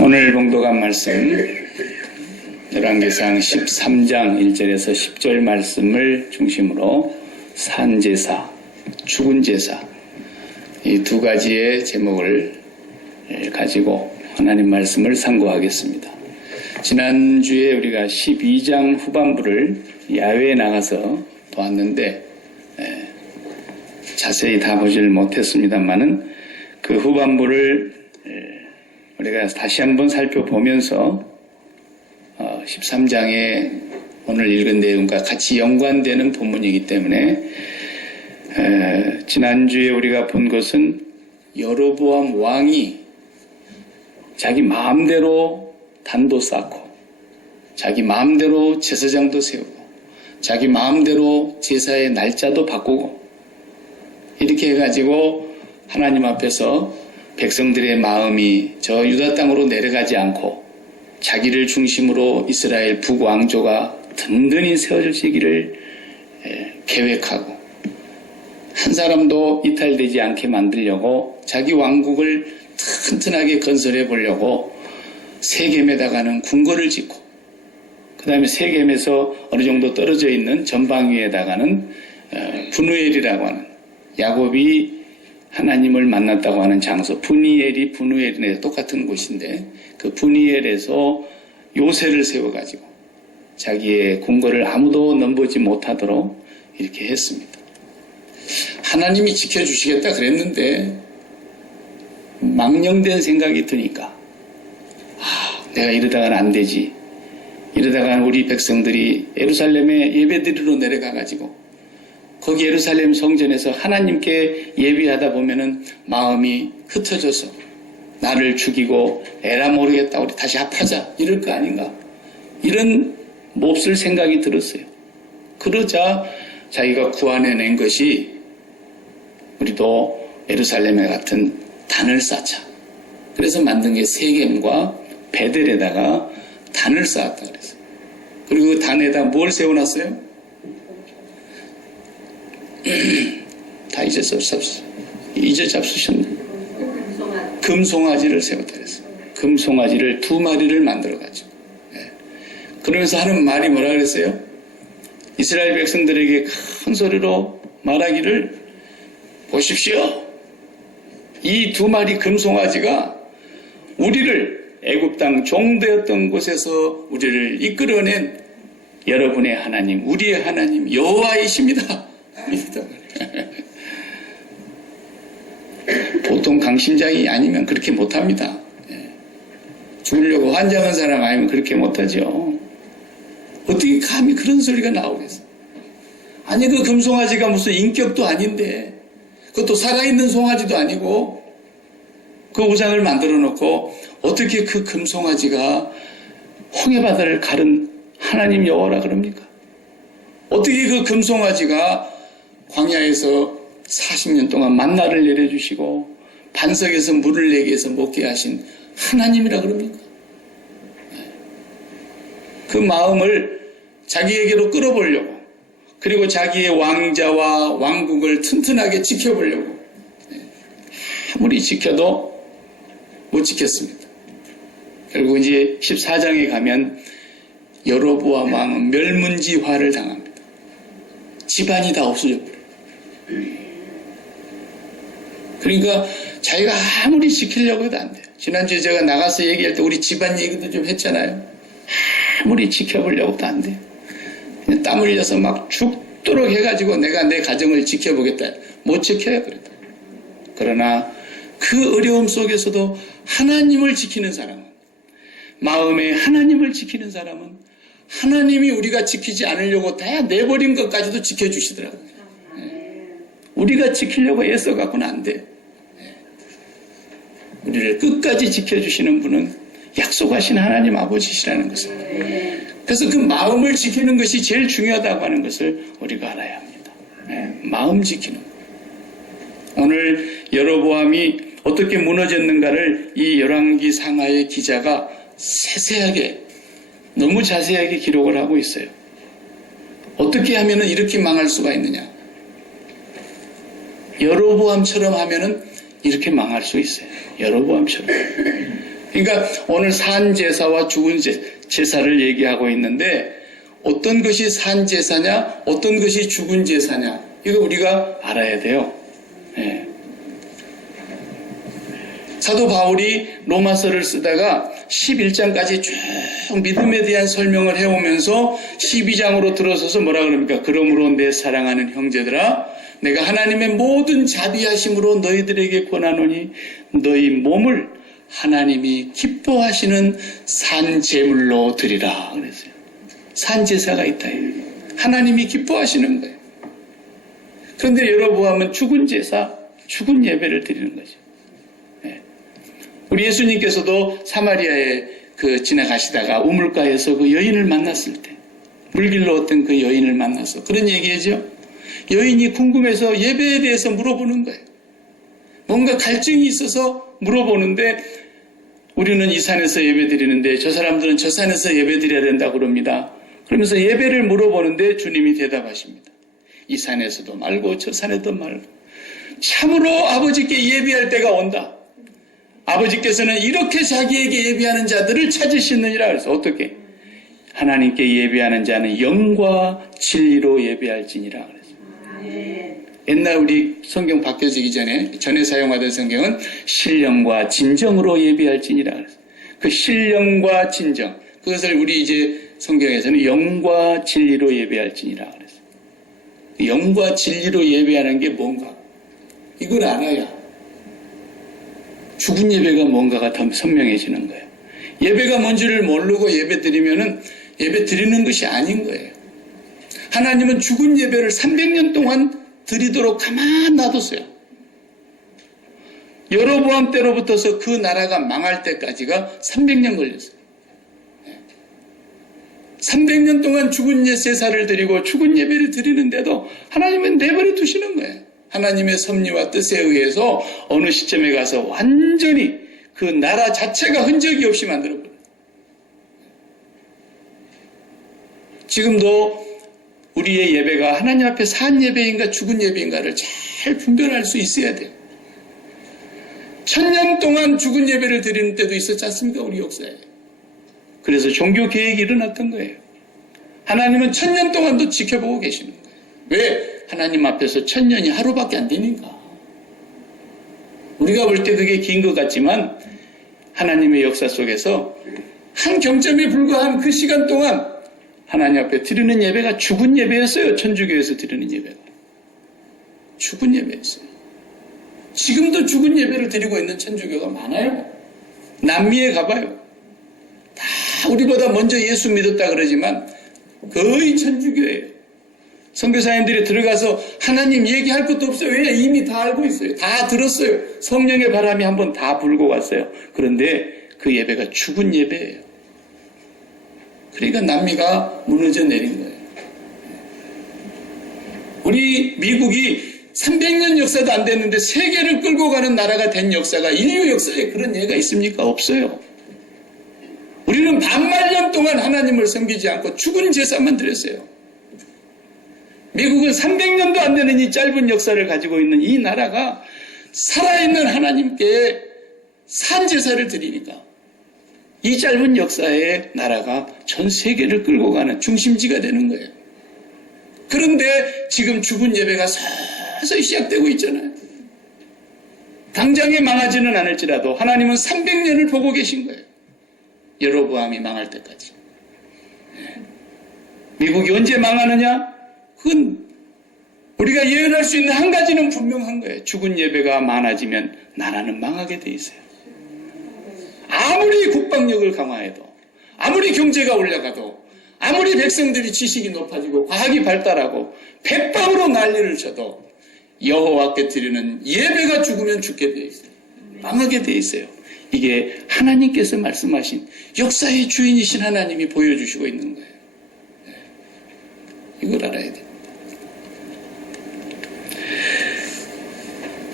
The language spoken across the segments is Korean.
오늘 봉독한 말씀 열왕기상 13장 1절에서 10절 말씀을 중심으로 산제사, 죽은 제사 이 두 가지의 제목을 가지고 하나님 말씀을 상고하겠습니다. 지난주에 우리가 12장 후반부를 야외에 나가서 보았는데 자세히 다 보질 못했습니다만은 그 후반부를 우리가 다시 한번 살펴보면서 13장에 오늘 읽은 내용과 같이 연관되는 본문이기 때문에 지난주에 우리가 본 것은 여로보암 왕이 자기 마음대로 단도 쌓고 자기 마음대로 제사장도 세우고 자기 마음대로 제사의 날짜도 바꾸고 이렇게 해가지고 하나님 앞에서 백성들의 마음이 저 유다 땅으로 내려가지 않고 자기를 중심으로 이스라엘 북왕조가 든든히 세워지기를 계획하고 한 사람도 이탈되지 않게 만들려고 자기 왕국을 튼튼하게 건설해 보려고 세겜에다가는 궁궐을 짓고 그 다음에 세겜에서 어느 정도 떨어져 있는 전방 위에다가는 분우엘이라고 하는 야곱이 하나님을 만났다고 하는 장소 분이엘이 분우엘에 똑같은 곳인데 그 분이엘에서 요새를 세워가지고 자기의 궁궐을 아무도 넘보지 못하도록 이렇게 했습니다. 하나님이 지켜주시겠다 그랬는데 망령된 생각이 드니까 내가 이러다가는 안 되지. 이러다가는 우리 백성들이 예루살렘에 예배드리러 내려가가지고 거기 예루살렘 성전에서 하나님께 예배하다 보면은 마음이 흩어져서 나를 죽이고 에라 모르겠다 우리 다시 합하자 이럴 거 아닌가 이런 몹쓸 생각이 들었어요. 그러자 자기가 구안해낸 것이 우리도 예루살렘에 같은 단을 쌓자. 그래서 만든 게 세겜과 베델에다가 단을 쌓았다 그랬어요. 그리고 그 단에다 뭘 세워놨어요? 다 이제 잡수셨네. 금송아지를 세웠다 그랬어요. 금송아지를 2마리를 만들어가지고. 그러면서 하는 말이 뭐라 그랬어요? 이스라엘 백성들에게 큰 소리로 말하기를 보십시오. 이 2마리 금송아지가 우리를 애굽 땅 종되었던 곳에서 우리를 이끌어낸 여러분의 하나님, 우리의 하나님 여호와이십니다. 보통 강심장이 아니면 그렇게 못합니다. 죽으려고 환장한 사람 아니면 그렇게 못하죠. 어떻게 감히 그런 소리가 나오겠어요? 아니 그 금송아지가 무슨 인격도 아닌데 그것도 살아있는 송아지도 아니고 그 우상을 만들어 놓고 어떻게 그 금송아지가 홍해바다를 가른 하나님 여호와라 그럽니까? 어떻게 그 금송아지가 광야에서 40년 동안 만나를 내려주시고 반석에서 물을 내게 해서 먹게 하신 하나님이라 그럽니까? 그 마음을 자기에게로 끌어보려고 그리고 자기의 왕자와 왕국을 튼튼하게 지켜보려고 아무리 지켜도 못 지켰습니다. 결국 이제 14장에 가면 여로보암 왕은 멸문지화를 당합니다. 집안이 다 없어져 버려요. 그러니까 자기가 아무리 지키려고 해도 안 돼요. 지난주에 제가 나가서 얘기할 때 우리 집안 얘기도 좀 했잖아요. 아무리 지켜보려고 해도 안 돼요. 그냥 땀 흘려서 막 죽도록 해가지고 내가 내 가정을 지켜보겠다. 못 지켜요. 그래도. 그러나 그 어려움 속에서도 하나님을 지키는 사람은 마음에 하나님을 지키는 사람은 하나님이 우리가 지키지 않으려고 다 내버린 것까지도 지켜주시더라고요. 우리가 지키려고 애써갖고는 안 돼요. 우리를 끝까지 지켜주시는 분은 약속하신 하나님 아버지시라는 것을. 그래서 그 마음을 지키는 것이 제일 중요하다고 하는 것을 우리가 알아야 합니다. 마음 지키는 것. 오늘 여로보암이 어떻게 무너졌는가를 이 열왕기 상하의 기자가 세세하게 너무 자세하게 기록을 하고 있어요. 어떻게 하면 이렇게 망할 수가 있느냐. 여로보암처럼 하면은 이렇게 망할 수 있어요. 여로보암처럼. 그러니까 오늘 산 제사와 죽은 제사를 얘기하고 있는데 어떤 것이 산 제사냐, 어떤 것이 죽은 제사냐, 이거 우리가 알아야 돼요. 예. 사도 바울이 로마서를 쓰다가 11장까지 쭉 믿음에 대한 설명을 해오면서 12장으로 들어서서 뭐라 그럽니까? 그러므로 내 사랑하는 형제들아, 내가 하나님의 모든 자비하심으로 너희들에게 권하노니 너희 몸을 하나님이 기뻐하시는 산제물로 드리라 그랬어요. 산제사가 있다. 하나님이 기뻐하시는 거예요. 그런데 여러분 죽은 제사, 죽은 예배를 드리는 거죠. 우리 예수님께서도 사마리아에 지나가시다가 우물가에서 그 여인을 만났을 때, 물길로 어떤 그 여인을 만나서 그런 얘기하죠. 여인이 궁금해서 예배에 대해서 물어보는 거예요. 뭔가 갈증이 있어서 물어보는데 우리는 이 산에서 예배 드리는데 저 사람들은 저 산에서 예배 드려야 된다고 그럽니다. 그러면서 예배를 물어보는데 주님이 대답하십니다. 이 산에서도 말고 저 산에도 말고 참으로 아버지께 예배할 때가 온다. 아버지께서는 이렇게 자기에게 예배하는 자들을 찾으시느니라. 그래서 어떻게? 하나님께 예배하는 자는 영과 진리로 예배할지니라. 그랬어요. 옛날 우리 성경 바뀌어지기 전에 사용하던 성경은 신령과 진정으로 예배할지니라. 그랬어요. 그 신령과 진정, 그것을 우리 이제 성경에서는 영과 진리로 예배할지니라. 그랬어요. 영과 진리로 예배하는 게 뭔가? 이걸 알아야 죽은 예배가 뭔가가 더 선명해지는 거예요. 예배가 뭔지를 모르고 예배 드리면은 예배 드리는 것이 아닌 거예요. 하나님은 죽은 예배를 300년 동안 드리도록 가만 놔뒀어요. 여로보암 때로부터서 그 나라가 망할 때까지가 300년 걸렸어요. 300년 동안 죽은 제사를 드리고 죽은 예배를 드리는데도 하나님은 내버려 두시는 거예요. 하나님의 섭리와 뜻에 의해서 어느 시점에 가서 완전히 그 나라 자체가 흔적이 없이 만들어버려요. 지금도 우리의 예배가 하나님 앞에 산 예배인가 죽은 예배인가를 잘 분별할 수 있어야 돼요. 1000년 동안 죽은 예배를 드리는 때도 있었지 않습니까? 우리 역사에. 그래서 종교 개혁이 일어났던 거예요. 하나님은 1000년 동안도 지켜보고 계시는 거예요. 왜? 하나님 앞에서 1000년이 하루밖에 안 되니까. 우리가 볼 때 그게 긴 것 같지만 하나님의 역사 속에서 한 경점에 불과한 그 시간 동안 하나님 앞에 드리는 예배가 죽은 예배였어요. 천주교에서 드리는 예배가. 죽은 예배였어요. 지금도 죽은 예배를 드리고 있는 천주교가 많아요. 남미에 가봐요. 다 우리보다 먼저 예수 믿었다 그러지만 거의 천주교예요. 선교사님들이 들어가서 하나님 얘기할 것도 없어요. 왜? 이미 다 알고 있어요. 다 들었어요. 성령의 바람이 한번 다 불고 갔어요. 그런데 그 예배가 죽은 예배예요. 그러니까 남미가 무너져 내린 거예요. 우리 미국이 300년 역사도 안 됐는데 세계를 끌고 가는 나라가 된 역사가 인류 역사에 그런 예가 있습니까? 없어요. 우리는 반만년 동안 하나님을 섬기지 않고 죽은 제사만 드렸어요. 미국은 300년도 안 되는 이 짧은 역사를 가지고 있는 이 나라가 살아있는 하나님께 산제사를 드리니까 이 짧은 역사의 나라가 전 세계를 끌고 가는 중심지가 되는 거예요. 그런데 지금 죽은 예배가 서서히 시작되고 있잖아요. 당장에 망하지는 않을지라도 하나님은 300년을 보고 계신 거예요. 여로보암이 망할 때까지. 미국이 언제 망하느냐? 그건 우리가 예언할 수 있는 한 가지는 분명한 거예요. 죽은 예배가 많아지면 나라는 망하게 돼 있어요. 아무리 국방력을 강화해도, 아무리 경제가 올라가도, 아무리 백성들이 지식이 높아지고 과학이 발달하고 백방으로 난리를 쳐도 여호와께 드리는 예배가 죽으면 죽게 돼 있어요. 망하게 돼 있어요. 이게 하나님께서 말씀하신 역사의 주인이신 하나님이 보여주시고 있는 거예요. 이걸 알아야 돼요.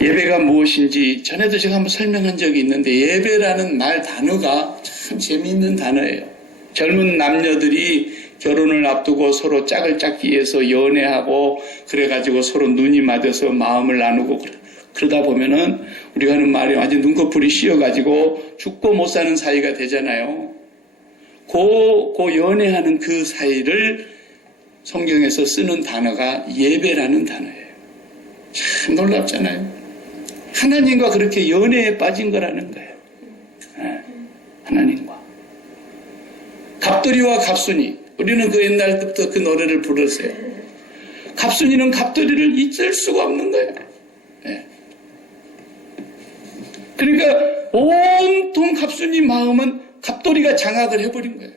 예배가 무엇인지 전에도 제가 한번 설명한 적이 있는데 예배라는 말 단어가 참 재미있는 단어예요. 젊은 남녀들이 결혼을 앞두고 서로 짝을 짰기 위해서 연애하고 그래가지고 서로 눈이 맞아서 마음을 나누고 그러다 보면은 우리가 하는 말이 완전 눈꺼풀이 씌어가지고 죽고 못 사는 사이가 되잖아요. 그 연애하는 그 사이를 성경에서 쓰는 단어가 예배라는 단어예요. 참 놀랍잖아요. 하나님과 그렇게 연애에 빠진 거라는 거예요. 하나님과. 갑돌이와 갑순이. 우리는 그 옛날 때부터 그 노래를 불렀어요. 갑순이는 갑돌이를 잊을 수가 없는 거예요. 그러니까 온통 갑순이 마음은 갑돌이가 장악을 해버린 거예요.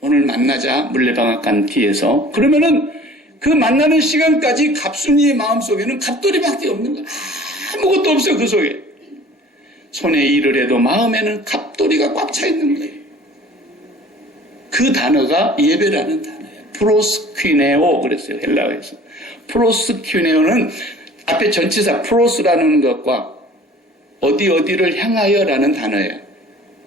오늘 만나자 물레방앗간 뒤에서. 그러면은 그 만나는 시간까지 갑순이의 마음속에는 갑돌이밖에 없는 거예요. 아무것도 없어요. 그 속에. 손에 일을 해도 마음에는 갑돌이가 꽉 차 있는 거예요. 그 단어가 예배라는 단어예요. 프로스퀴네오 그랬어요. 헬라어에서. 프로스퀴네오는 앞에 전치사 프로스라는 것과 어디를 향하여라는 단어예요.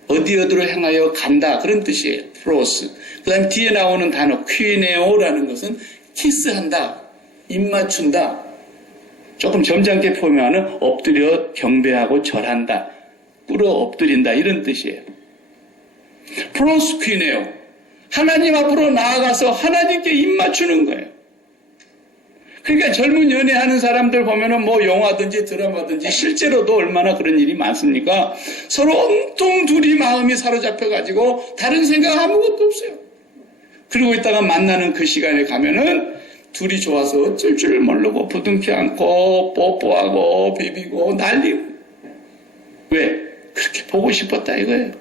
어디를 향하여 간다 그런 뜻이에요. 프로스. 그 다음에 뒤에 나오는 단어 퀴네오라는 것은 키스한다, 입 맞춘다. 조금 점잖게 표현하면 엎드려 경배하고 절한다, 꿇어 엎드린다 이런 뜻이에요. 프로스퀴네오. 하나님 앞으로 나아가서 하나님께 입 맞추는 거예요. 그러니까 젊은 연애하는 사람들 보면은 뭐 영화든지 드라마든지 실제로도 얼마나 그런 일이 많습니까? 서로 온통 둘이 마음이 사로잡혀가지고 다른 생각 아무것도 없어요. 그러고 있다가 만나는 그 시간에 가면은 둘이 좋아서 어쩔 줄 모르고 부둥켜 안고 뽀뽀하고 비비고 난리고. 왜? 그렇게 보고 싶었다 이거예요.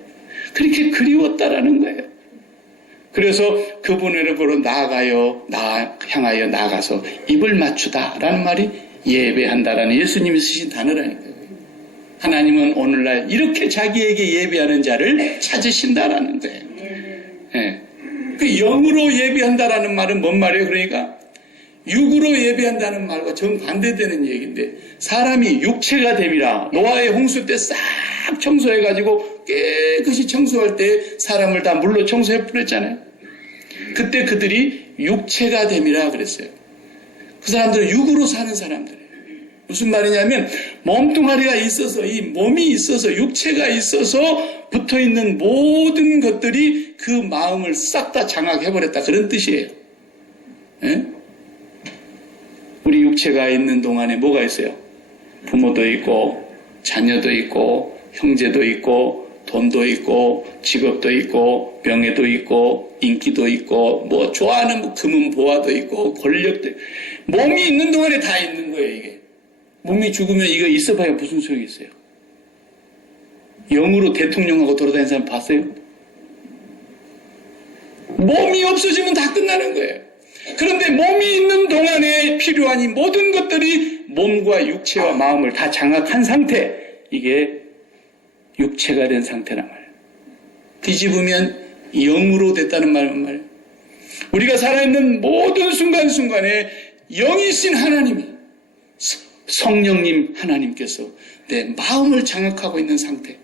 그렇게 그리웠다라는 거예요. 그래서 그분을 보러 향하여 나아가서 입을 맞추다라는 말이 예배한다라는 예수님이 쓰신 단어라니까요. 하나님은 오늘날 이렇게 자기에게 예배하는 자를 찾으신다라는 거예요. 네. 그 영으로 예배한다라는 말은 뭔 말이에요? 그러니까 육으로 예배한다는 말과 정반대되는 얘기인데, 사람이 육체가 됨이라. 노아의 홍수 때 싹 청소해가지고 깨끗이 청소할 때 사람을 다 물로 청소해 뿌렸잖아요. 그때 그들이 육체가 됨이라 그랬어요. 그 사람들은 육으로 사는 사람들이에요. 무슨 말이냐면 몸뚱아리가 있어서, 이 몸이 있어서, 육체가 있어서 붙어있는 모든 것들이 그 마음을 싹 다 장악해버렸다 그런 뜻이에요. 예? 우리 육체가 있는 동안에 뭐가 있어요? 부모도 있고 자녀도 있고 형제도 있고 돈도 있고 직업도 있고 명예도 있고 인기도 있고 뭐 좋아하는 뭐 금은 보화도 있고 권력도 있고. 몸이 있는 동안에 다 있는 거예요. 이게 몸이 죽으면 이거 있어봐야 무슨 소용이 있어요? 영으로 대통령하고 돌아다니는 사람 봤어요? 몸이 없어지면 다 끝나는 거예요. 그런데 몸이 있는 동안에 필요한 이 모든 것들이 몸과 육체와 마음을 다 장악한 상태, 이게 육체가 된 상태란 말이에요. 뒤집으면 영으로 됐다는 말이에요. 우리가 살아있는 모든 순간순간에 영이신 하나님이, 성령님 하나님께서 내 마음을 장악하고 있는 상태.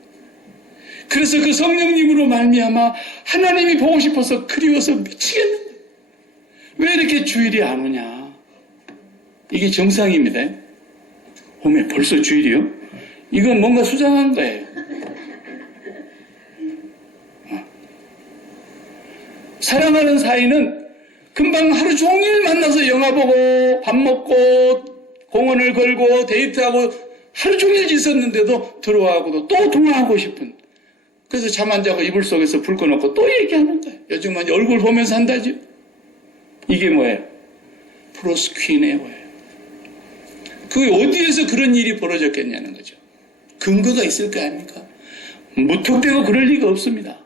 그래서 그 성령님으로 말미암아 하나님이 보고 싶어서 그리워서 미치겠는 거예요. 왜 이렇게 주일이 안 오냐? 이게 정상입니다. 어메 벌써 주일이요? 이건 뭔가 수상한 거예요. 사랑하는 사이는 금방 하루 종일 만나서 영화 보고 밥 먹고 공원을 걸고 데이트하고 하루 종일 있었는데도 들어와고도 또 통화하고 싶은. 그래서 잠 안 자고 이불 속에서 불 꺼놓고 또 얘기하는 거예요. 요즘은 얼굴 보면서 한다죠. 이게 뭐예요? 프로스퀴네오예요. 그게 어디에서 그런 일이 벌어졌겠냐는 거죠. 근거가 있을 거 아닙니까? 무턱대고 그럴 리가 없습니다.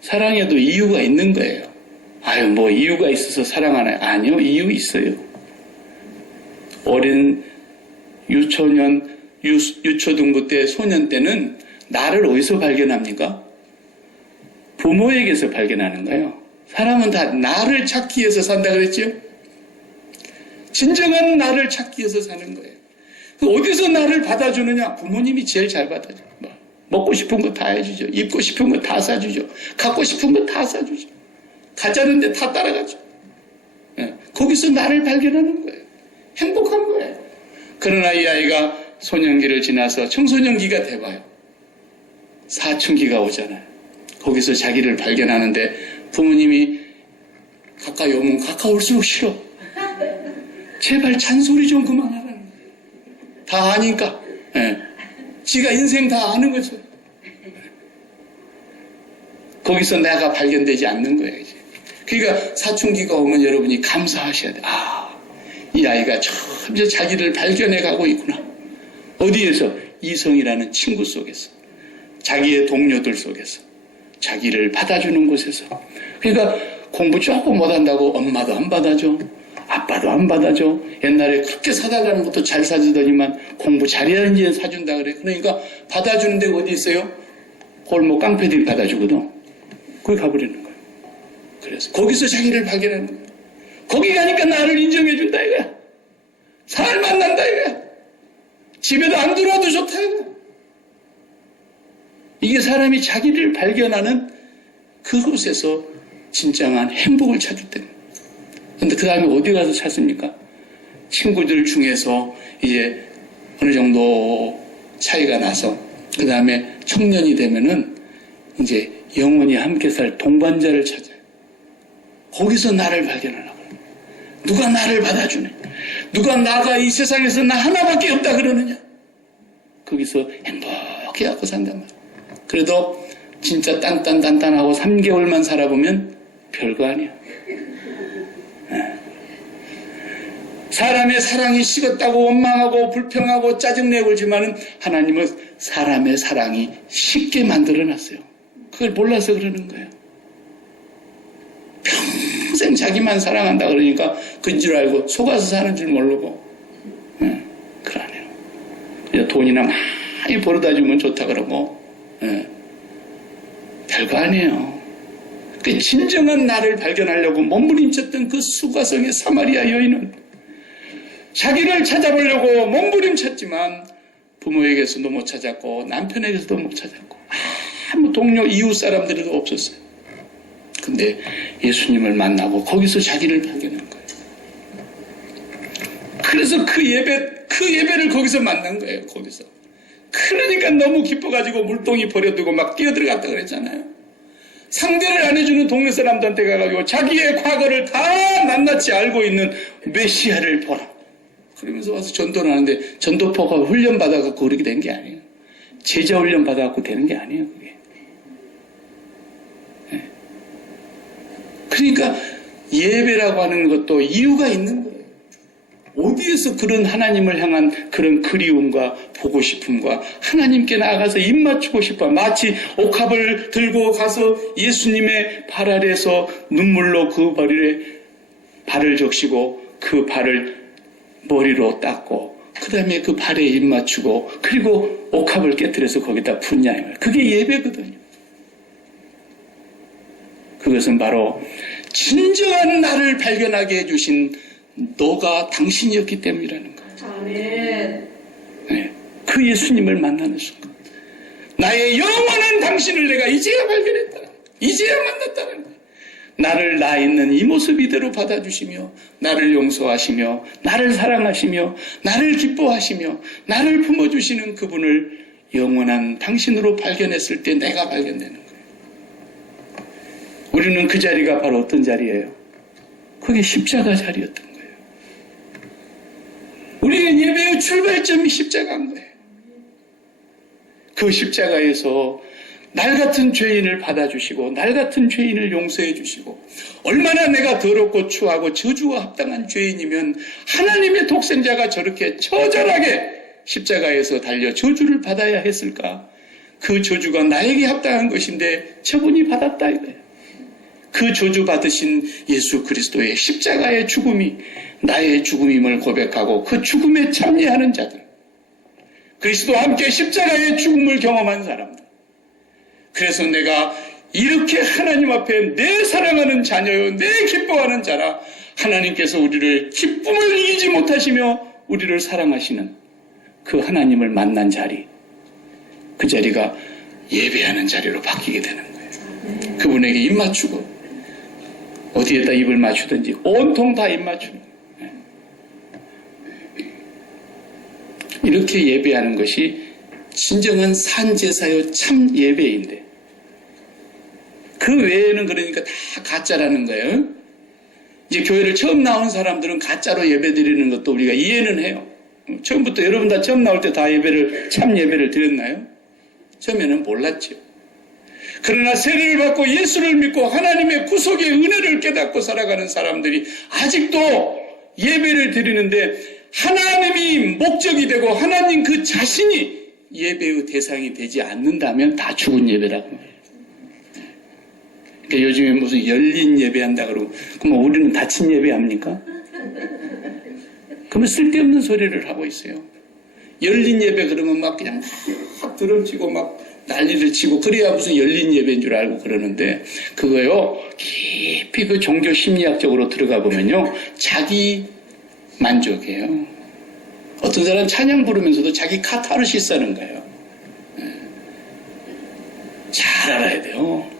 사랑에도 이유가 있는 거예요. 아유, 뭐 이유가 있어서 사랑하나요? 아니요, 이유 있어요. 어린 유초년, 유초등부 때, 소년 때는 나를 어디서 발견합니까? 부모에게서 발견하는 거예요. 사람은 다 나를 찾기 위해서 산다 그랬죠? 진정한 나를 찾기 위해서 사는 거예요. 어디서 나를 받아주느냐? 부모님이 제일 잘 받아줘요. 먹고 싶은 거 다 해주죠. 입고 싶은 거 다 사주죠. 갖고 싶은 거 다 사주죠. 가자는데 다 따라가죠. 예, 거기서 나를 발견하는 거예요. 행복한 거예요. 그러나 이 아이가 소년기를 지나서 청소년기가 돼봐요. 사춘기가 오잖아요. 거기서 자기를 발견하는데 부모님이 가까이 오면 가까울수록 싫어. 제발 잔소리 좀 그만하라는 거예요. 다 아니까. 예. 지가 인생 다 아는 거죠. 거기서 내가 발견되지 않는 거예요. 이제. 그러니까 사춘기가 오면 여러분이 감사하셔야 돼요. 이 아이가 점점 자기를 발견해 가고 있구나. 어디에서? 이성이라는 친구 속에서, 자기의 동료들 속에서, 자기를 받아주는 곳에서. 그러니까 공부 조금 못한다고 엄마도 안 받아줘, 아빠도 안 받아줘. 옛날에 그렇게 사달라는 것도 잘 사주더니만 공부 잘해야지 사준다 그래. 그러니까 받아주는 데가 어디 있어요? 골목 깡패들이 받아주거든. 거기 가버리는 거예요. 그래서 거기서 자기를 발견하는 거예요. 거기 가니까 나를 인정해준다 이거야. 사람 만난다 이거야. 집에도 안 들어와도 좋다 이거야. 이게 사람이 자기를 발견하는 그곳에서 진정한 행복을 찾을 때는. 근데 그 다음에 어디 가서 찾습니까? 친구들 중에서 이제 어느 정도 차이가 나서 그 다음에 청년이 되면은 이제 영원히 함께 살 동반자를 찾아요. 거기서 나를 발견하려고 해요. 누가 나를 받아주네. 누가 나가 이 세상에서 나 하나밖에 없다 그러느냐. 거기서 행복해갖고 산단 말이에요. 그래도 진짜 단단하고 3개월만 살아보면 별거 아니야. 사람의 사랑이 식었다고 원망하고 불평하고 짜증내고 그러지만은 하나님은 사람의 사랑이 쉽게 만들어놨어요. 그걸 몰라서 그러는 거예요. 평생 자기만 사랑한다 그러니까 그인 줄 알고 속아서 사는 줄 모르고. 그러네요. 그냥 돈이나 많이 벌어다 주면 좋다 그러고. 별거 아니에요. 그 진정한 나를 발견하려고 몸부림쳤던 그 수가성의 사마리아 여인은 자기를 찾아보려고 몸부림쳤지만 부모에게서도 못 찾았고 남편에게서도 못 찾았고 아무 동료 이웃 사람들도 없었어요. 근데 예수님을 만나고 거기서 자기를 발견한 거예요. 그래서 그 예배를 거기서 만난 거예요. 거기서. 그러니까 너무 기뻐가지고 물동이 버려두고 막 뛰어들어갔다 그랬잖아요. 상대를 안 해주는 동네 사람들한테 가가지고 자기의 과거를 다 낱낱이 알고 있는 메시아를 보라. 그러면서 와서 전도를 하는데 전도포가 훈련 받아갖고 그렇게 된 게 아니에요. 제자 훈련 받아갖고 되는 게 아니에요. 그게. 그러니까 예배라고 하는 것도 이유가 있는 거예요. 어디에서 그런 하나님을 향한 그런 그리움과 보고 싶음과 하나님께 나아가서 입 맞추고 싶어. 마치 옥합을 들고 가서 예수님의 발 아래서 눈물로 그 발을 적시고 그 발을 머리로 닦고 그 다음에 그 발에 입 맞추고 그리고 옥합을 깨뜨려서 거기다 붓냐. 그게 예배거든요. 그것은 바로 진정한 나를 발견하게 해주신 너가 당신이었기 때문이라는 거예요. 아멘. 네, 그 예수님을 만나는 순간 나의 영원한 당신을 내가 이제야 발견했다. 이제야 만났다는 거예요. 나를 나 있는 이 모습 이대로 받아주시며 나를 용서하시며 나를 사랑하시며 나를 기뻐하시며 나를 품어주시는 그분을 영원한 당신으로 발견했을 때 내가 발견되는 거예요. 우리는 그 자리가 바로 어떤 자리예요? 그게 십자가 자리였던 거예요. 우리의 예배의 출발점이 십자가인 거예요. 그 십자가에서 날 같은 죄인을 받아주시고 날 같은 죄인을 용서해 주시고 얼마나 내가 더럽고 추하고 저주와 합당한 죄인이면 하나님의 독생자가 저렇게 처절하게 십자가에서 달려 저주를 받아야 했을까? 그 저주가 나에게 합당한 것인데 저분이 받았다 이거예요. 그 저주 받으신 예수 그리스도의 십자가의 죽음이 나의 죽음임을 고백하고 그 죽음에 참여하는 자들, 그리스도와 함께 십자가의 죽음을 경험한 사람들. 그래서 내가 이렇게 하나님 앞에 내 사랑하는 자녀요, 내 기뻐하는 자라 하나님께서 우리를 기쁨을 이기지 못하시며 우리를 사랑하시는 그 하나님을 만난 자리, 그 자리가 예배하는 자리로 바뀌게 되는 거예요. 그분에게 입 맞추고 어디에다 입을 맞추든지 온통 다 입 맞추는 거예요. 이렇게 예배하는 것이 진정한 산제사요 참 예배인데, 그 외에는 그러니까 다 가짜라는 거예요. 이제 교회를 처음 나온 사람들은 가짜로 예배 드리는 것도 우리가 이해는 해요. 처음부터 여러분 다 처음 나올 때 다 참 예배를 드렸나요? 처음에는 몰랐죠. 그러나 세례를 받고 예수를 믿고 하나님의 구속의 은혜를 깨닫고 살아가는 사람들이 아직도 예배를 드리는데, 하나님이 목적이 되고 하나님 그 자신이 예배의 대상이 되지 않는다면 다 죽은 예배라고 말해요. 그러니까 요즘에 무슨 열린 예배한다 그러고, 그럼 우리는 닫힌 예배합니까? 그러면 쓸데없는 소리를 하고 있어요. 열린 예배 그러면 막 그냥 막 드럼치고 막 난리를 치고 그래야 무슨 열린 예배인 줄 알고 그러는데, 그거요 깊이 그 종교 심리학적으로 들어가 보면요 자기 만족이에요. 어떤 사람은 찬양 부르면서도 자기 카타르시스 하는 거예요. 잘 알아야 돼요.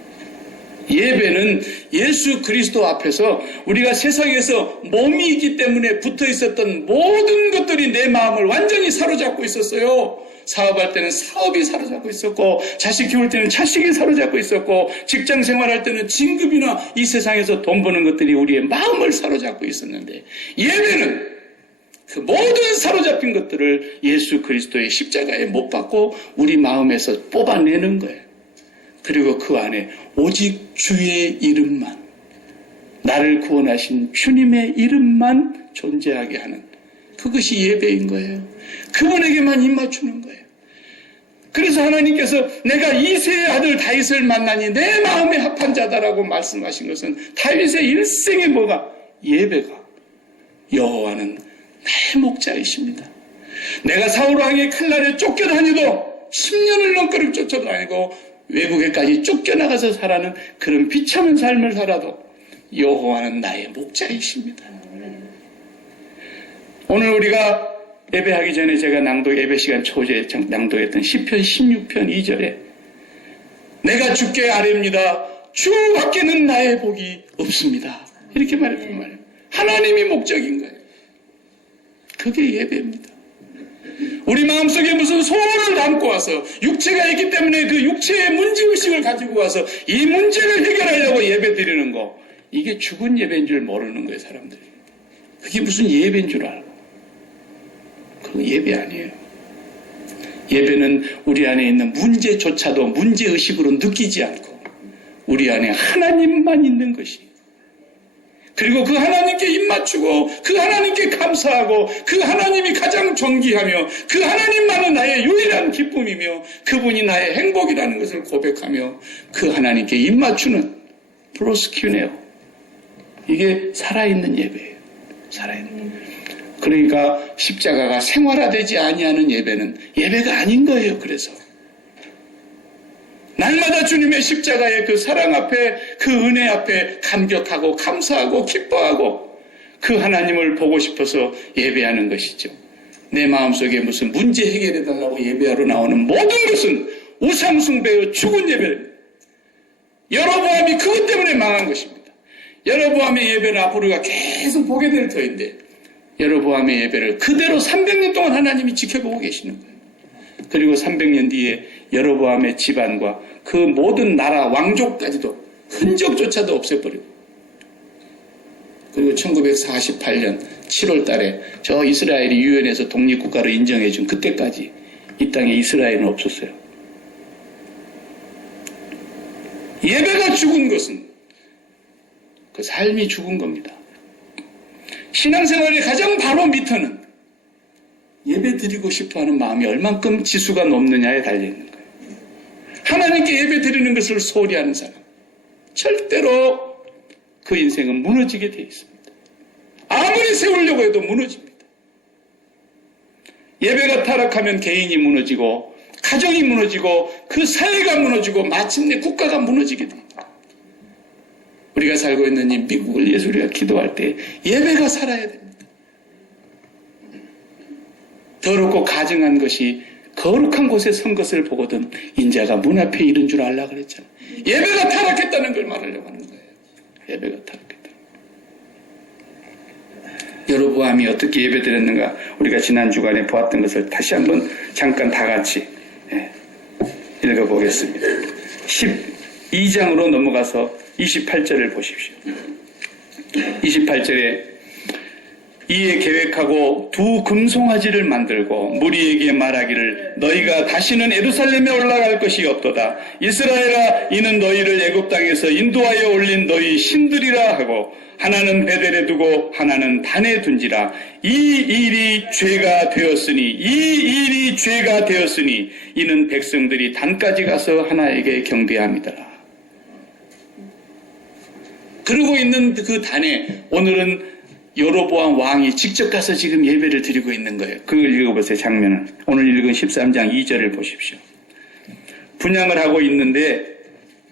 예배는 예수 그리스도 앞에서 우리가 세상에서 몸이 있기 때문에 붙어 있었던 모든 것들이 내 마음을 완전히 사로잡고 있었어요. 사업할 때는 사업이 사로잡고 있었고, 자식 키울 때는 자식이 사로잡고 있었고, 직장 생활할 때는 진급이나 이 세상에서 돈 버는 것들이 우리의 마음을 사로잡고 있었는데, 예배는 그 모든 사로잡힌 것들을 예수 그리스도의 십자가에 못 박고 우리 마음에서 뽑아내는 거예요. 그리고 그 안에 오직 주의 이름만, 나를 구원하신 주님의 이름만 존재하게 하는, 그것이 예배인 거예요. 그분에게만 입맞추는 거예요. 그래서 하나님께서 내가 이새의 아들 다윗을 만나니 내 마음에 합한 자다라고 말씀하신 것은 다윗의 일생의 뭐가? 예배가. 여호와는 나의 목자이십니다. 내가 사울왕의 칼날에 쫓겨다니도 10년을 넘게 쫓아다니고 외국에까지 쫓겨나가서 살아는 그런 비참한 삶을 살아도 여호와는 나의 목자이십니다. 오늘 우리가 예배하기 전에 제가 예배 시간 초제에 낭독했던 시편 16편 2절에 내가 주께 아뢰옵니다. 주밖에는 나의 복이 없습니다. 이렇게 말했단 말이에요. 하나님이 목적인 거예요. 그게 예배입니다. 우리 마음속에 무슨 소원을 담고 와서 육체가 있기 때문에 그 육체의 문제의식을 가지고 와서 이 문제를 해결하려고 예배 드리는 거, 이게 죽은 예배인 줄 모르는 거예요, 사람들이. 그게 무슨 예배인 줄 알고. 그거 예배 아니에요. 예배는 우리 안에 있는 문제조차도 문제의식으로 느끼지 않고 우리 안에 하나님만 있는 것이, 그리고 그 하나님께 입맞추고 그 하나님께 감사하고 그 하나님이 가장 존귀하며 그 하나님만은 나의 유일한 기쁨이며 그분이 나의 행복이라는 것을 고백하며 그 하나님께 입맞추는 프로스큐네오, 이게 살아있는 예배예요. 살아있는. 그러니까 십자가가 생활화되지 아니하는 예배는 예배가 아닌 거예요. 그래서 날마다 주님의 십자가의 그 사랑 앞에, 그 은혜 앞에 감격하고 감사하고 기뻐하고 그 하나님을 보고 싶어서 예배하는 것이죠. 내 마음속에 무슨 문제 해결해달라고 예배하러 나오는 모든 것은 우상숭배의 죽은 예배입니다. 여로보암이 그것 때문에 망한 것입니다. 여로보암의 예배는 앞으로 우리가 계속 보게 될 터인데, 여로보암의 예배를 그대로 300년 동안 하나님이 지켜보고 계시는 거예요. 그리고 300년 뒤에 여로보암의 집안과 그 모든 나라 왕족까지도 흔적조차도 없애버리고, 그리고 1948년 7월 달에 저 이스라엘이 유엔에서 독립국가로 인정해준 그때까지 이 땅에 이스라엘은 없었어요. 예배가 죽은 것은 그 삶이 죽은 겁니다. 신앙생활의 가장 바로 밑에는 예배 드리고 싶어하는 마음이 얼만큼 지수가 높느냐에 달려있는 거예요. 하나님께 예배 드리는 것을 소홀히 하는 사람, 절대로 그 인생은 무너지게 되어 있습니다. 아무리 세우려고 해도 무너집니다. 예배가 타락하면 개인이 무너지고 가정이 무너지고 그 사회가 무너지고 마침내 국가가 무너지게 됩니다. 우리가 살고 있는 이 미국을 위해서 우리가 기도할 때 예배가 살아야 됩니다. 더럽고 가증한 것이 거룩한 곳에 선 것을 보거든 인자가 문 앞에 이른 줄 알라 그랬잖아요. 예배가 타락했다는 걸 말하려고 하는 거예요. 예배가 타락했다. 여로보암이 어떻게 예배드렸는가 우리가 지난 주간에 보았던 것을 다시 한번 잠깐 다 같이 읽어보겠습니다. 12장으로 넘어가서 28절을 보십시오. 28절에 이에 계획하고 두 금송아지를 만들고 무리에게 말하기를 너희가 다시는 예루살렘에 올라갈 것이 없도다. 이스라엘아 이는 너희를 애굽 땅에서 인도하여 올린 너희 신들이라 하고 하나는 베델에 두고 하나는 단에 둔지라. 이 일이 죄가 되었으니 이는 백성들이 단까지 가서 하나에게 경배함이더라. 그러고 있는 그 단에 오늘은 여로보암 왕이 직접 가서 지금 예배를 드리고 있는 거예요. 그걸 읽어보세요. 장면을. 오늘 읽은 13장 2절을 보십시오. 분향을 하고 있는데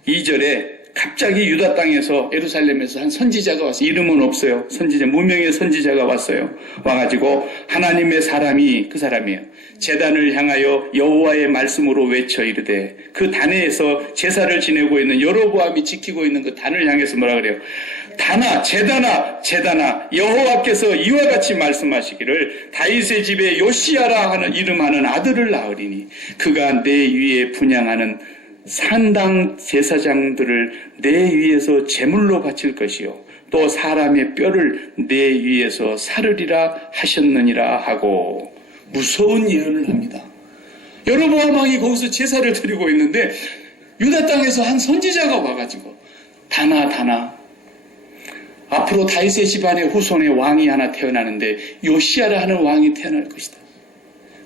2절에 갑자기 유다 땅에서 예루살렘에서 한 선지자가 왔어요. 이름은 없어요. 선지자, 무명의 선지자가 왔어요. 와가지고 하나님의 사람이 그 사람이에요. 제단을 향하여 여호와의 말씀으로 외쳐 이르되 그 단에서 제사를 지내고 있는 여로보암이 지키고 있는 그 단을 향해서 뭐라 그래요? 단아 제단아 여호와께서 이와 같이 말씀하시기를 다윗의 집에 요시야라 하는 이름하는 아들을 낳으리니 그가 내 위에 분향하는 산당 제사장들을 내 위에서 제물로 바칠 것이요 또 사람의 뼈를 내 위에서 사르리라 하셨느니라 하고 무서운 예언을 합니다. 여로보암 왕이 거기서 제사를 드리고 있는데 유다 땅에서 한 선지자가 와가지고 단아 앞으로 다윗의 집안의 후손의 왕이 하나 태어나는데 요시야라 하는 왕이 태어날 것이다.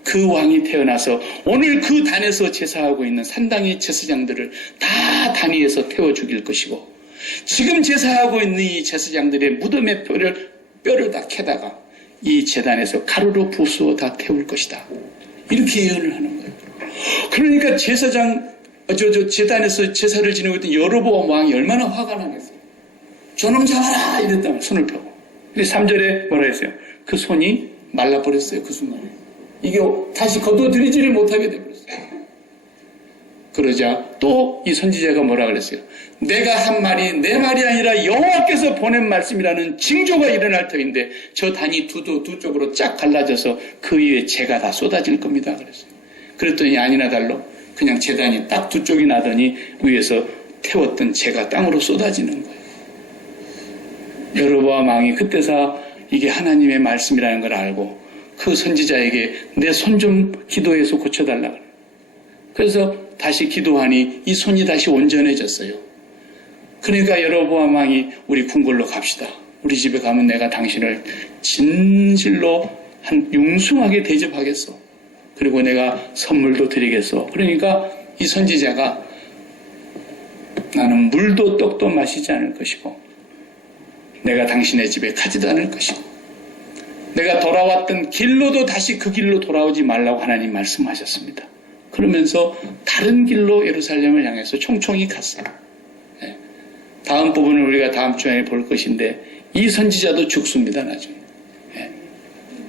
그 왕이 태어나서 오늘 그 단에서 제사하고 있는 산당의 제사장들을 다 단위에서 태워 죽일 것이고 지금 제사하고 있는 이 제사장들의 무덤의 뼈를 다 캐다가 이 제단에서 가루로 부수어 다 태울 것이다. 이렇게 예언을 하는 거예요. 그러니까 제단에서 제사를 지내고 있던 여로보암 왕이 얼마나 화가 나겠어요. 저놈 잡아라! 이랬다면 손을 펴고. 근데 3절에 뭐라 했어요? 그 손이 말라버렸어요. 그 순간에. 이게 다시 거둬들이지를 못하게 되버렸어요. 그러자 또 이 선지자가 뭐라 그랬어요? 내가 한 말이 내 말이 아니라 여호와께서 보낸 말씀이라는 징조가 일어날 터인데 저 단이 두 쪽으로 쫙 갈라져서 그 위에 재가 다 쏟아질 겁니다. 그랬어요. 그랬더니 아니나 달로 그냥 재단이 딱 두 쪽이 나더니 위에서 태웠던 재가 땅으로 쏟아지는 거예요. 여로보암 왕이 그때서 이게 하나님의 말씀이라는 걸 알고 그 선지자에게 내 손 좀 기도해서 고쳐달라 그래요. 그래서 다시 기도하니 이 손이 다시 온전해졌어요. 그러니까 여로보암 왕이 우리 궁궐로 갑시다. 우리 집에 가면 내가 당신을 진실로 한 융숭하게 대접하겠어. 그리고 내가 선물도 드리겠어. 그러니까 이 선지자가 나는 물도 떡도 마시지 않을 것이고 내가 당신의 집에 가지도 않을 것이고 내가 돌아왔던 길로도 다시 그 길로 돌아오지 말라고 하나님 말씀하셨습니다. 그러면서 다른 길로 예루살렘을 향해서 총총히 갔어요. 다음 부분을 우리가 다음 주에 볼 것인데 이 선지자도 죽습니다. 나중에.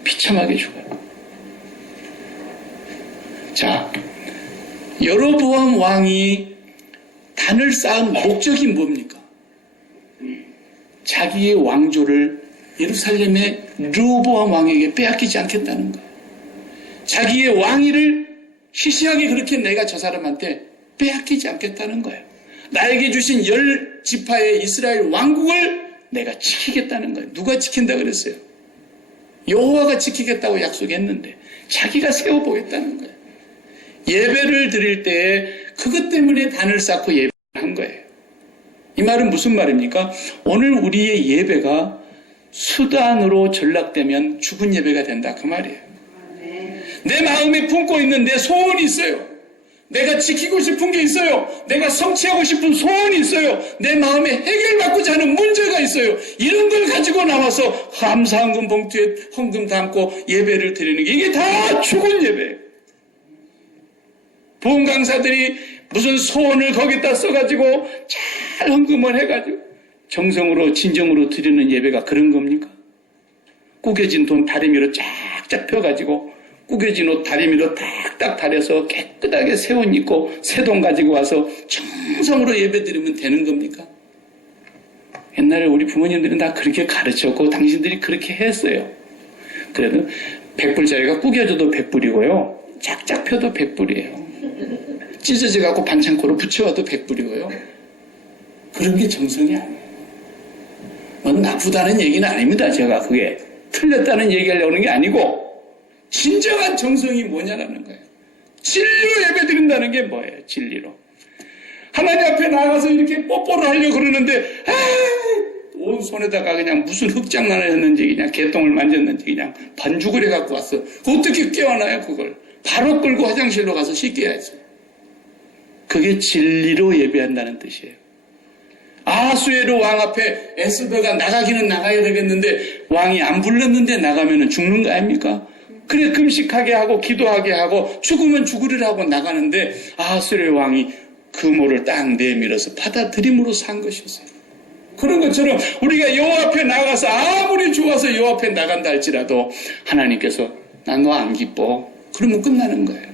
비참하게 죽어요. 자, 여로보암 왕이 단을 쌓은 목적이 뭡니까? 자기의 왕조를 예루살렘의 르호보암 왕에게 빼앗기지 않겠다는 거예요. 자기의 왕위를 시시하게 그렇게 내가 저 사람한테 빼앗기지 않겠다는 거예요. 나에게 주신 10지파의 이스라엘 왕국을 내가 지키겠다는 거예요. 누가 지킨다 그랬어요? 여호와가 지키겠다고 약속했는데 자기가 세워보겠다는 거예요. 예배를 드릴 때 그것 때문에 단을 쌓고 예배를 한 거예요. 이 말은 무슨 말입니까? 오늘 우리의 예배가 수단으로 전락되면 죽은 예배가 된다 그 말이에요. 내 마음에 품고 있는 내 소원이 있어요. 내가 지키고 싶은 게 있어요. 내가 성취하고 싶은 소원이 있어요. 내 마음에 해결받고자 하는 문제가 있어요. 이런 걸 가지고 나와서 감사헌금 봉투에 헌금 담고 예배를 드리는 게 이게 다 죽은 예배예요. 보험 강사들이 무슨 소원을 거기다 써가지고 잘 헌금을 해가지고 정성으로 진정으로 드리는 예배가 그런 겁니까? 구겨진 돈 다리미로 쫙쫙 펴가지고 구겨진 옷 다리미로 딱딱 다려서 깨끗하게 새 옷 입고 새 돈 가지고 와서 정성으로 예배 드리면 되는 겁니까? 옛날에 우리 부모님들은 다 그렇게 가르쳤고 당신들이 그렇게 했어요. 그래도 100불짜리가 구겨져도 100불이고요. 짝짝 펴도 100불이에요. 찢어져 갖고 반창고로 붙여와도 100불이고요. 그런 게 정성이 아니에요. 나쁘다는 얘기는 아닙니다. 제가 그게 틀렸다는 얘기하려고 하는 게 아니고 진정한 정성이 뭐냐라는 거예요. 진리로 예배드린다는 게 뭐예요? 진리로. 하나님 앞에 나가서 이렇게 뽀뽀를 하려고 그러는데 온 손에다가 그냥 무슨 흙장난을 했는지 그냥 개똥을 만졌는지 그냥 반죽을 해갖고 왔어. 어떻게 깨어나요 그걸? 바로 끌고 화장실로 가서 씻겨야지. 그게 진리로 예배한다는 뜻이에요. 아하수에로 왕 앞에 에스더가 나가기는 나가야 되겠는데 왕이 안 불렀는데 나가면 죽는 거 아닙니까? 그래 금식하게 하고 기도하게 하고 죽으면 죽으리라 하고 나가는데 아하수에로 왕이 금호를 딱 내밀어서 받아들임으로 산 것이었어요. 그런 것처럼 우리가 여호와 앞에 나가서 아무리 좋아서 여호와 앞에 나간다 할지라도 하나님께서 나 너 안 기뻐? 그러면 끝나는 거예요.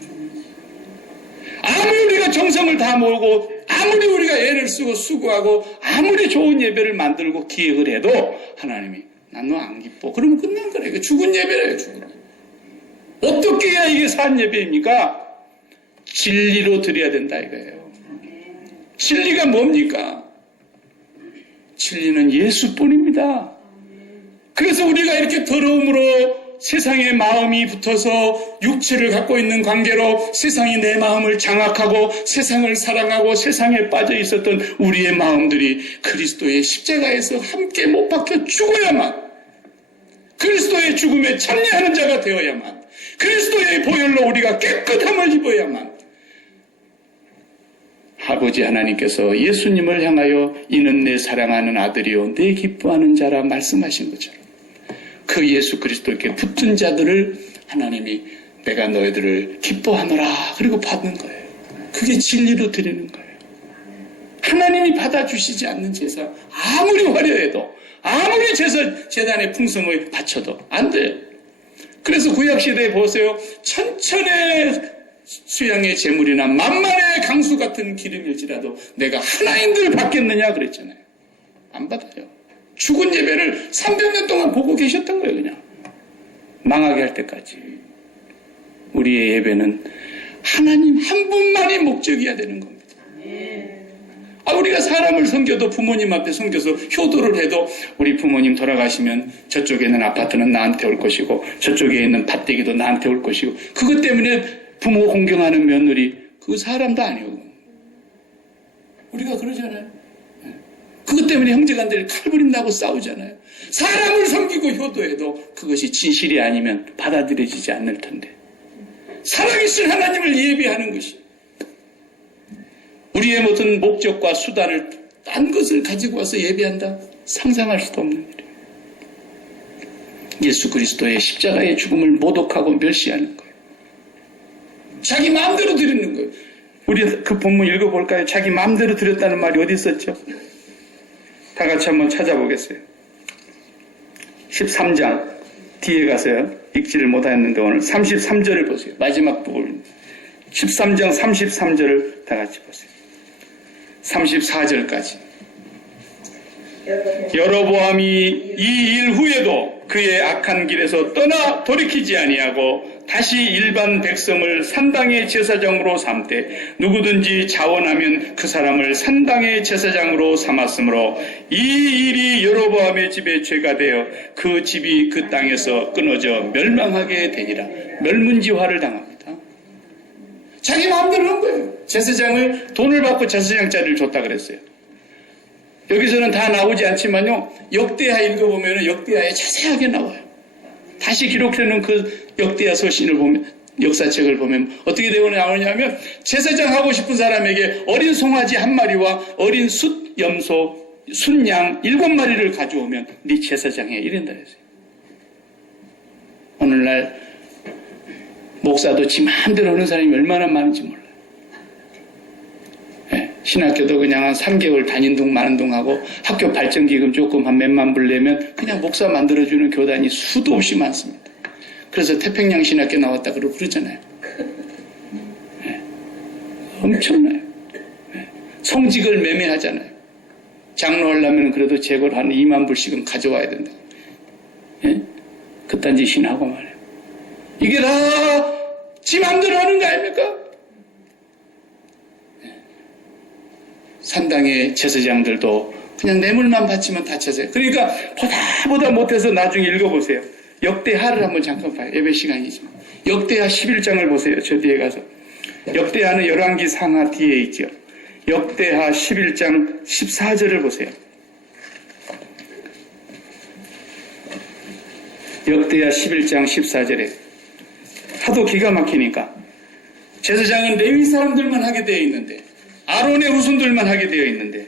아무리 우리가 정성을 다 모으고 아무리 우리가 애를 쓰고 수고하고 아무리 좋은 예배를 만들고 기획을 해도 하나님이 난 너 안 기뻐? 그러면 끝난 거예요. 이거 죽은 예배래요. 죽은 예배. 어떻게 해야 이게 산 예배입니까? 진리로 드려야 된다 이거예요. 진리가 뭡니까? 진리는 예수뿐입니다. 그래서 우리가 이렇게 더러움으로 세상의 마음이 붙어서 육체를 갖고 있는 관계로 세상이 내 마음을 장악하고 세상을 사랑하고 세상에 빠져 있었던 우리의 마음들이 그리스도의 십자가에서 함께 못 박혀 죽어야만, 그리스도의 죽음에 참여하는 자가 되어야만, 그리스도의 보혈로 우리가 깨끗함을 입어야만 아버지 하나님께서 예수님을 향하여 이는 내 사랑하는 아들이요 내 기뻐하는 자라 말씀하신 것처럼 그 예수 그리스도께 붙은 자들을 하나님이 내가 너희들을 기뻐하노라 그리고 받는 거예요. 그게 진리로 드리는 거예요. 하나님이 받아주시지 않는 제사 아무리 화려해도 아무리 제단의 풍성을 바쳐도 안 돼요. 그래서 구약시대에 보세요. 천천의 수양의 제물이나 만만의 강수 같은 기름일지라도 내가 하나님들 받겠느냐 그랬잖아요. 안 받아요. 죽은 예배를 300년 동안 보고 계셨던 거예요. 그냥 망하게 할 때까지. 우리의 예배는 하나님 한 분만이 목적이어야 되는 겁니다. 우리가 사람을 섬겨도 부모님 앞에 섬겨서 효도를 해도 우리 부모님 돌아가시면 저쪽에 있는 아파트는 나한테 올 것이고 저쪽에 있는 밭대기도 나한테 올 것이고 그것 때문에 부모 공경하는 며느리 그 사람도 아니고 우리가 그러잖아요. 그것 때문에 형제간들이 칼부림나고 싸우잖아요. 사람을 섬기고 효도해도 그것이 진실이 아니면 받아들여지지 않을 텐데 살아계신 하나님을 예배하는 것이 우리의 모든 목적과 수단을 딴 것을 가지고 와서 예배한다? 상상할 수도 없는 일이에요. 예수 그리스도의 십자가의 죽음을 모독하고 멸시하는 거예요. 자기 마음대로 드리는 거예요. 우리 그 본문 읽어볼까요? 자기 마음대로 드렸다는 말이 어디 있었죠? 다 같이 한번 찾아보겠어요. 13장 뒤에 가서요. 읽지를 못했는데 오늘 33절을 보세요. 마지막 부분 13장 33절을 다 같이 보세요. 34절까지 여로보암이 이 일 후에도 그의 악한 길에서 떠나 돌이키지 아니하고 다시 일반 백성을 산당의 제사장으로 삼되 누구든지 자원하면 그 사람을 산당의 제사장으로 삼았으므로 이 일이 여로보암의 집에 죄가 되어 그 집이 그 땅에서 끊어져 멸망하게 되니라. 멸문지화를 당합니다. 자기 마음대로 한 거예요. 제사장을 돈을 받고 제사장 자리를 줬다 그랬어요. 여기서는 다 나오지 않지만요. 역대하 읽어보면 역대하에 자세하게 나와요. 다시 기록되는 그 역대하 서신을 보면 역사책을 보면 어떻게 되고 나오냐면 제사장 하고 싶은 사람에게 어린 송아지 1마리와 어린 숫 염소 순양 7마리를 가져오면 네 제사장에 이른다 했어요. 오늘날 목사도 지 마음대로 하는 사람이 얼마나 많은지 몰라요. 신학교도 그냥 한 3개월 다닌 둥 마는 둥 하고 학교 발전기금 조금 한 몇만 불 내면 그냥 목사 만들어주는 교단이 수도 없이 많습니다. 그래서 태평양 신학교 나왔다 그러고 그러잖아요. 엄청나요. 성직을 매매하잖아요. 장로하려면 그래도 재고를 한 2만 불씩은 가져와야 된다. 예? 그딴 짓이나 하고 말이에요. 이게 다 지 맘대로 하는 거 아닙니까? 예. 산당의 제사장들도 그냥 뇌물만 바치면 다 제사예요. 그러니까 보다 못해서 나중에 읽어보세요. 역대하를 한번 잠깐 봐요. 예배 시간이지만. 역대하 11장을 보세요. 저 뒤에 가서. 역대하는 열왕기 상하 뒤에 있죠. 역대하 11장 14절을 보세요. 역대하 11장 14절에 하도 기가 막히니까 제사장은 레위 사람들만 하게 되어 있는데 아론의 후손들만 하게 되어 있는데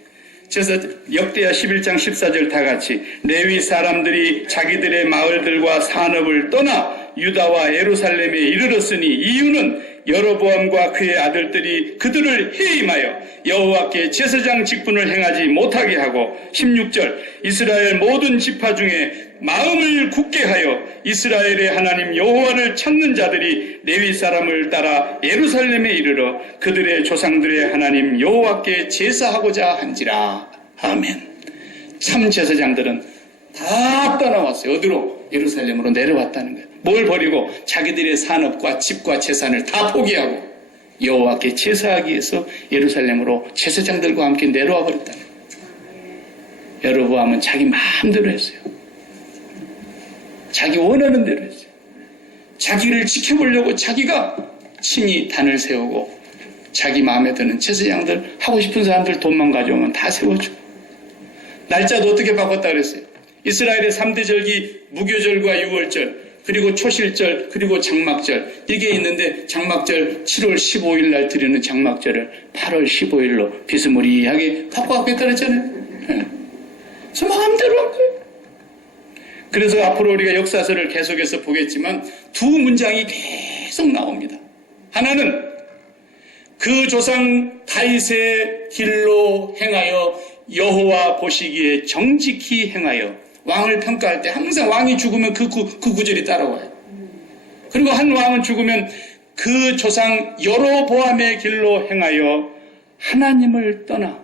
역대하 11장 14절 다 같이 레위 사람들이 자기들의 마을들과 산업을 떠나 유다와 예루살렘에 이르렀으니 이유는 여로보암과 그의 아들들이 그들을 해임하여 여호와께 제사장 직분을 행하지 못하게 하고 16절 이스라엘 모든 지파 중에 마음을 굳게 하여 이스라엘의 하나님 여호와를 찾는 자들이 레위 사람을 따라 예루살렘에 이르러 그들의 조상들의 하나님 여호와께 제사하고자 한지라. 아멘. 참 제사장들은 다 떠나왔어요. 어디로? 예루살렘으로 내려왔다는 거예요. 뭘 버리고? 자기들의 산업과 집과 재산을 다 포기하고 여호와께 제사하기 위해서 예루살렘으로 제사장들과 함께 내려와 버렸다는 거예요. 여로보암은 자기 마음대로 했어요. 자기 원하는 대로 했어요. 자기를 지켜보려고 자기가 친히 단을 세우고 자기 마음에 드는 제사장들 하고 싶은 사람들 돈만 가져오면 다 세워줘. 날짜도 어떻게 바꿨다 그랬어요? 이스라엘의 3대 절기 무교절과 유월절 그리고 초실절 그리고 장막절 이게 있는데 장막절 7월 15일 날 드리는 장막절을 8월 15일로 비스무리하게 바꿔갖겠다 그랬잖아요. 저 마음대로 한 거예요. 그래서 앞으로 우리가 역사서를 계속해서 보겠지만 두 문장이 계속 나옵니다. 하나는 그 조상 다윗의 길로 행하여 여호와 보시기에 정직히 행하여 왕을 평가할 때 항상 왕이 죽으면 그 구절이 따라와요. 그리고 한 왕은 죽으면 그 조상 여로보암의 길로 행하여 하나님을 떠나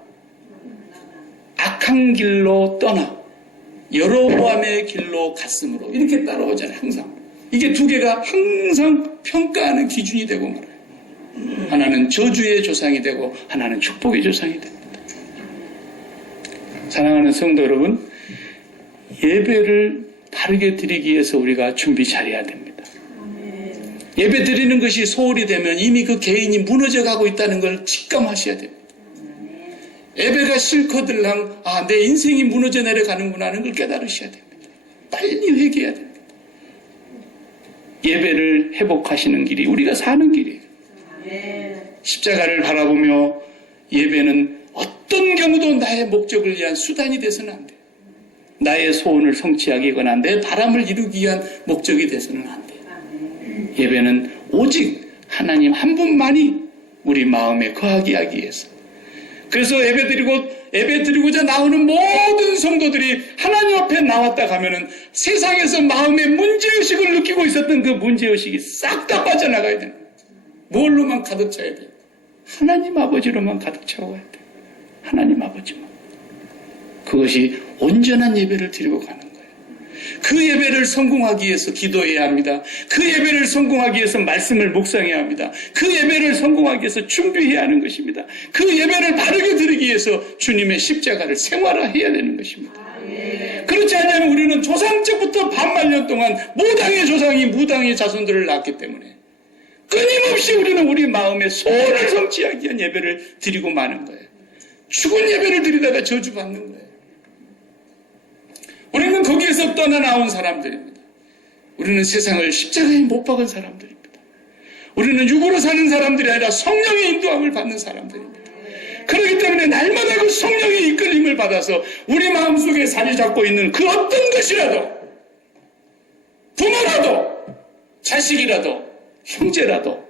악한 길로 떠나 여로보암의 길로 갔으므로 이렇게 따라오잖아요. 항상. 이게 두 개가 항상 평가하는 기준이 되고 말아요. 하나는 저주의 조상이 되고 하나는 축복의 조상이 됩니다. 사랑하는 성도 여러분, 예배를 바르게 드리기 위해서 우리가 준비 잘해야 됩니다. 예배 드리는 것이 소홀히 되면 이미 그 개인이 무너져 가고 있다는 걸 직감하셔야 됩니다. 예배가 싫거들랑 내 인생이 무너져 내려가는구나 하는 걸 깨달으셔야 됩니다. 빨리 회개해야 됩니다. 예배를 회복하시는 길이 우리가 사는 길이에요. 십자가를 바라보며 예배는 어떤 경우도 나의 목적을 위한 수단이 돼서는 안 돼요. 나의 소원을 성취하기거나 내 바람을 이루기 위한 목적이 돼서는 안 돼요. 예배는 오직 하나님 한 분만이 우리 마음에 거하게 하기 위해서. 그래서 예배 드리고자 나오는 모든 성도들이 하나님 앞에 나왔다 가면은 세상에서 마음의 문제의식을 느끼고 있었던 그 문제의식이 싹 다 빠져나가야 돼요. 뭘로만 가득 차야 돼요? 하나님 아버지로만 가득 차와야 돼요. 하나님 아버지만. 그것이 온전한 예배를 드리고 가는 거예요. 그 예배를 성공하기 위해서 기도해야 합니다. 그 예배를 성공하기 위해서 말씀을 묵상해야 합니다. 그 예배를 성공하기 위해서 준비해야 하는 것입니다. 그 예배를 바르게 드리기 위해서 주님의 십자가를 생활화해야 되는 것입니다. 그렇지 않으면 우리는 조상적부터 반만년 동안 무당의 조상이 무당의 자손들을 낳았기 때문에 끊임없이 우리는 우리 마음의 소원을 성취하기 위한 예배를 드리고 마는 거예요. 죽은 예배를 드리다가 저주받는 거예요. 우리는 거기에서 떠나나온 사람들입니다. 우리는 세상을 십자가에 못 박은 사람들입니다. 우리는 육으로 사는 사람들이 아니라 성령의 인도함을 받는 사람들입니다. 그렇기 때문에 날마다 그 성령의 이끌림을 받아서 우리 마음속에 자리 잡고 있는 그 어떤 것이라도 부모라도 자식이라도 형제라도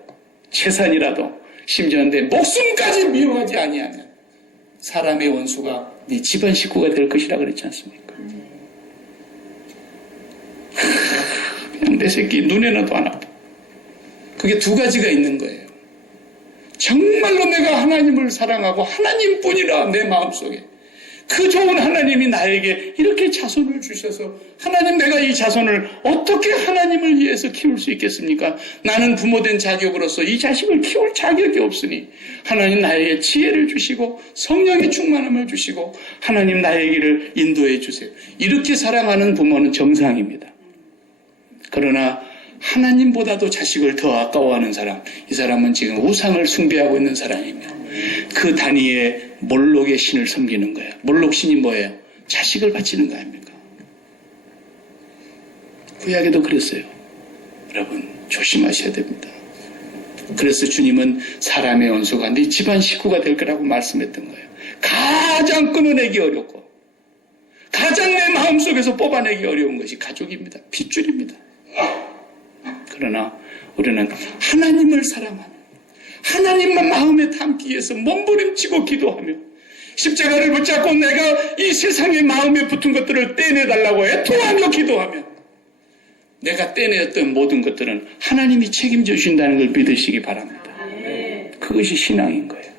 재산이라도 심지어 내 목숨까지 미워하지 아니하면 사람의 원수가 네 집안 식구가 될 것이라 그랬지 않습니까? 그냥 내 새끼 눈에나도 안 아파. 그게 두 가지가 있는 거예요. 정말로 내가 하나님을 사랑하고 하나님뿐이라 내 마음속에 그 좋은 하나님이 나에게 이렇게 자손을 주셔서 하나님 내가 이 자손을 어떻게 하나님을 위해서 키울 수 있겠습니까? 나는 부모된 자격으로서 이 자식을 키울 자격이 없으니 하나님 나에게 지혜를 주시고 성령의 충만함을 주시고 하나님 나의 길을 인도해 주세요. 이렇게 사랑하는 부모는 정상입니다. 그러나 하나님보다도 자식을 더 아까워하는 사람, 이 사람은 지금 우상을 숭배하고 있는 사람이며 그 단위의 몰록의 신을 섬기는 거예요. 몰록 신이 뭐예요? 자식을 바치는 거 아닙니까? 구약에도 그랬어요. 여러분 조심하셔야 됩니다. 그래서 주님은 사람의 원수가 네 집안 식구가 될 거라고 말씀했던 거예요. 가장 끊어내기 어렵고 가장 내 마음속에서 뽑아내기 어려운 것이 가족입니다. 핏줄입니다. 그러나 우리는 하나님을 사랑하며 하나님만 마음에 담기 위해서 몸부림치고 기도하며 십자가를 붙잡고 내가 이 세상의 마음에 붙은 것들을 떼내달라고 애통하며 기도하며 내가 떼내었던 모든 것들은 하나님이 책임져 주신다는 걸 믿으시기 바랍니다. 그것이 신앙인 거예요.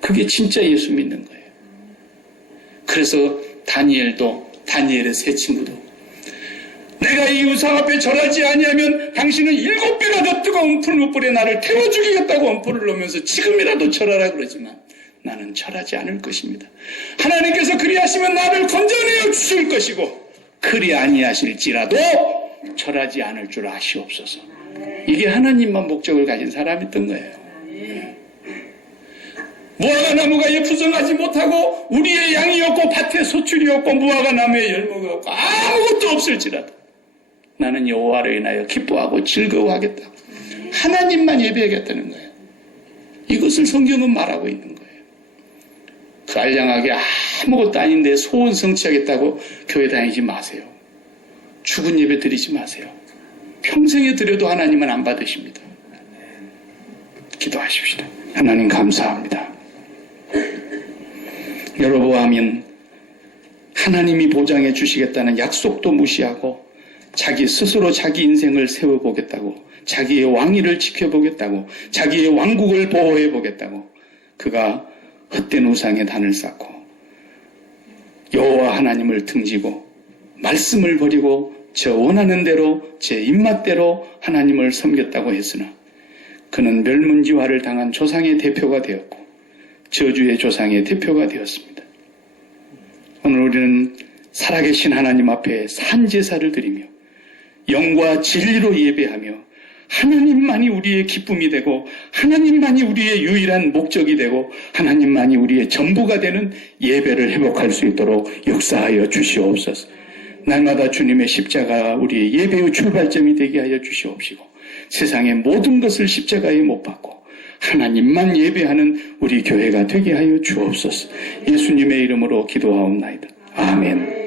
그게 진짜 예수 믿는 거예요. 그래서 다니엘의 세 친구도 내가 이 우상 앞에 절하지 아니하면 당신은 7배가 더 뜨거운 풀무불에 나를 태워 죽이겠다고 엄포를 놓으면서 지금이라도 절하라 그러지만 나는 절하지 않을 것입니다. 하나님께서 그리하시면 나를 건져내어 주실 것이고 그리 아니하실지라도 절하지 않을 줄 아시옵소서. 이게 하나님만 목적을 가진 사람이었던 거예요. 무화과 나무가 예쁘성하지 못하고 우리의 양이 없고 밭에 소출이 없고 무화과 나무에 열무가 없고 아무것도 없을지라도 나는 여호와로 인하여 기뻐하고 즐거워하겠다. 하나님만 예배하겠다는 거예요. 이것을 성경은 말하고 있는 거예요. 그 알량하게 아무것도 아닌데 소원 성취하겠다고 교회 다니지 마세요. 죽은 예배 드리지 마세요. 평생에 드려도 하나님은 안 받으십니다. 기도하십시다. 하나님 감사합니다. 여로보암은 하나님이 보장해 주시겠다는 약속도 무시하고 자기 스스로 자기 인생을 세워보겠다고 자기의 왕위를 지켜보겠다고 자기의 왕국을 보호해보겠다고 그가 헛된 우상의 단을 쌓고 여호와 하나님을 등지고 말씀을 버리고 저 원하는 대로 제 입맛대로 하나님을 섬겼다고 했으나 그는 멸문지화를 당한 조상의 대표가 되었고 저주의 조상의 대표가 되었습니다. 오늘 우리는 살아계신 하나님 앞에 산제사를 드리며 영과 진리로 예배하며 하나님만이 우리의 기쁨이 되고 하나님만이 우리의 유일한 목적이 되고 하나님만이 우리의 전부가 되는 예배를 회복할 수 있도록 역사하여 주시옵소서. 날마다 주님의 십자가 우리의 예배의 출발점이 되게 하여 주시옵시고 세상의 모든 것을 십자가에 못 박고 하나님만 예배하는 우리 교회가 되게 하여 주옵소서. 예수님의 이름으로 기도하옵나이다. 아멘.